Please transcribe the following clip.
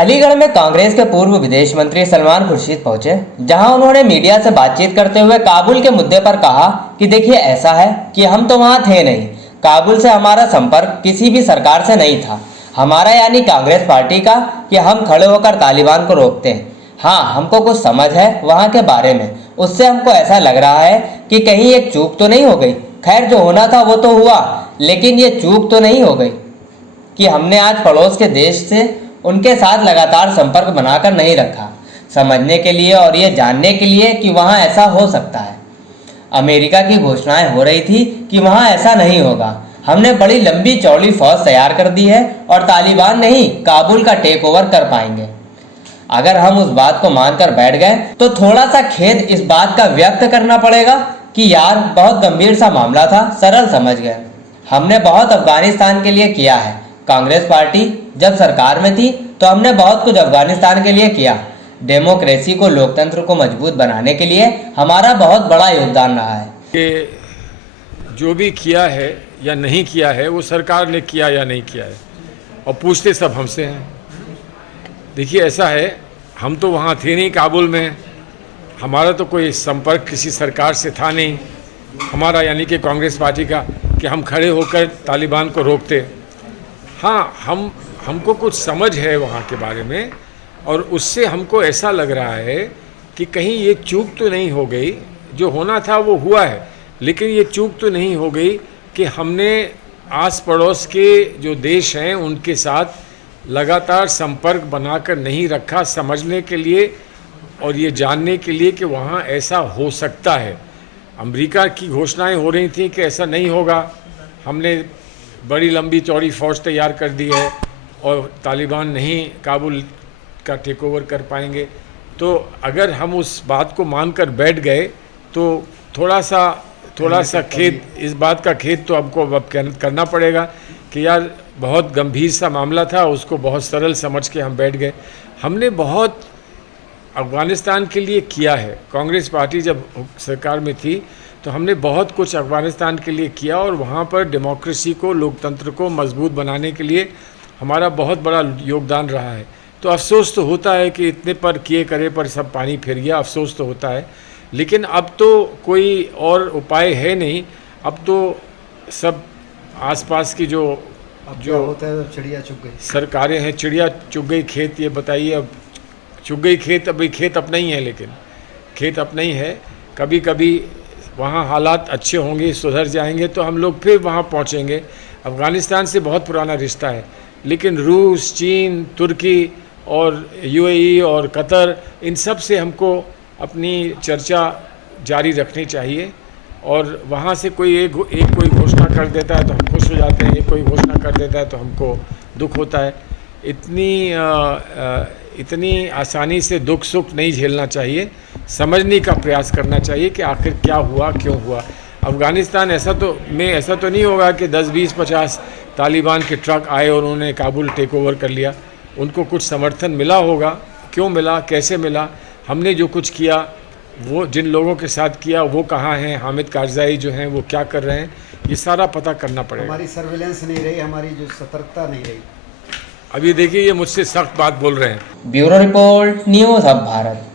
अलीगढ़ में कांग्रेस के पूर्व विदेश मंत्री सलमान खुर्शीद पहुंचे, जहां उन्होंने मीडिया से बातचीत करते हुए काबुल के मुद्दे पर कहा कि देखिए ऐसा है कि हम तो वहां थे नहीं, काबुल से हमारा संपर्क किसी भी सरकार से नहीं था। हमारा यानी कांग्रेस पार्टी का कि हम खड़े होकर तालिबान को रोकते हैं। हाँ, हमको कुछ समझ है वहाँ के बारे में, उससे हमको ऐसा लग रहा है कि कहीं एक चूक तो नहीं हो गई। खैर, जो होना था वो तो हुआ, लेकिन ये चूक तो नहीं हो गई कि हमने आज पड़ोस के देश से उनके साथ लगातार संपर्क बनाकर नहीं रखा, समझने के लिए और ये जानने के लिए कि वहाँ ऐसा हो सकता है। अमेरिका की घोषणाएं हो रही थी कि वहाँ ऐसा नहीं होगा। हमने बड़ी लंबी चौड़ी फौज तैयार कर दी है और तालिबान नहीं, काबुल का टेक ओवर कर पाएंगे। अगर हम उस बात को मानकर बैठ गए तो थोड़ा सा खेद इस बात का व्यक्त करना पड़ेगा कि यार बहुत गंभीर सा मामला था, सरल समझ गए। हमने बहुत अफगानिस्तान के लिए किया है। कांग्रेस पार्टी जब सरकार में थी तो हमने बहुत कुछ अफगानिस्तान के लिए किया। डेमोक्रेसी को, लोकतंत्र को मजबूत बनाने के लिए हमारा बहुत बड़ा योगदान रहा है। कि जो भी किया है या नहीं किया है वो सरकार ने किया या नहीं किया है, और पूछते सब हमसे हैं। देखिए ऐसा है, हम तो वहाँ थे नहीं काबुल में, हमारा तो कोई संपर्क किसी सरकार से था नहीं। हमारा यानी कि कांग्रेस पार्टी का कि हम खड़े होकर तालिबान को रोकते। हाँ, हमको कुछ समझ है वहाँ के बारे में, और उससे हमको ऐसा लग रहा है कि कहीं ये चूक तो नहीं हो गई। जो होना था वो हुआ है, लेकिन ये चूक तो नहीं हो गई कि हमने आस पड़ोस के जो देश हैं उनके साथ लगातार संपर्क बनाकर नहीं रखा, समझने के लिए और ये जानने के लिए कि वहाँ ऐसा हो सकता है। अमेरिका की घोषणाएं हो रही थी कि ऐसा नहीं होगा, हमने बड़ी लंबी चौड़ी फौज तैयार कर दी है और तालिबान नहीं काबुल का टेक ओवर कर पाएंगे। तो अगर हम उस बात को मानकर बैठ गए तो थोड़ा सा खेद, इस बात का खेद तो हमको अब करना पड़ेगा कि यार बहुत गंभीर सा मामला था, उसको बहुत सरल समझ के हम बैठ गए। हमने बहुत अफ़गानिस्तान के लिए किया है। कांग्रेस पार्टी जब सरकार में थी तो हमने बहुत कुछ अफ़गानिस्तान के लिए किया, और वहाँ पर डेमोक्रेसी को, लोकतंत्र को मजबूत बनाने के लिए हमारा बहुत बड़ा योगदान रहा है। तो अफ़सोस तो होता है कि इतने पर किए करे पर सब पानी फिर गया, अफ़सोस तो होता है। लेकिन अब तो कोई और उपाय है नहीं। अब तो सब आसपास की जो होता है, चिड़िया चुग गई सरकारें हैं, चिड़िया चुग गई खेत। ये बताइए, अब चुग गई खेत, अभी खेत अपना ही है, लेकिन खेत अपना ही है। कभी कभी वहाँ हालात अच्छे होंगे, सुधर जाएंगे तो हम लोग फिर वहाँ पहुँचेंगे। अफ़गानिस्तान से बहुत पुराना रिश्ता है, लेकिन रूस, चीन, तुर्की और यूएई और कतर, इन सब से हमको अपनी चर्चा जारी रखनी चाहिए। और वहाँ से कोई कोई घोषणा कर देता है तो हम खुश हो जाते हैं, कोई घोषणा कर देता है तो हमको दुख होता है। इतनी आसानी से दुख सुख नहीं झेलना चाहिए, समझने का प्रयास करना चाहिए कि आखिर क्या हुआ, क्यों हुआ। अफ़गानिस्तान ऐसा तो नहीं होगा कि 10, 20, 50 तालिबान के ट्रक आए और उन्होंने काबुल टेक ओवर कर लिया। उनको कुछ समर्थन मिला होगा, क्यों मिला, कैसे मिला, हमने जो कुछ किया, वो जिन लोगों के साथ किया वो कहाँ हैं, हामिद कारज़ाई जो हैं वो क्या कर रहे हैं, ये सारा पता करना पड़ेगा। हमारी सर्विलेंस नहीं रही, हमारी जो सतर्कता नहीं रही। अभी देखिए, ये मुझसे सख्त बात बोल रहे हैं। ब्यूरो रिपोर्ट, न्यूज़ अब भारत।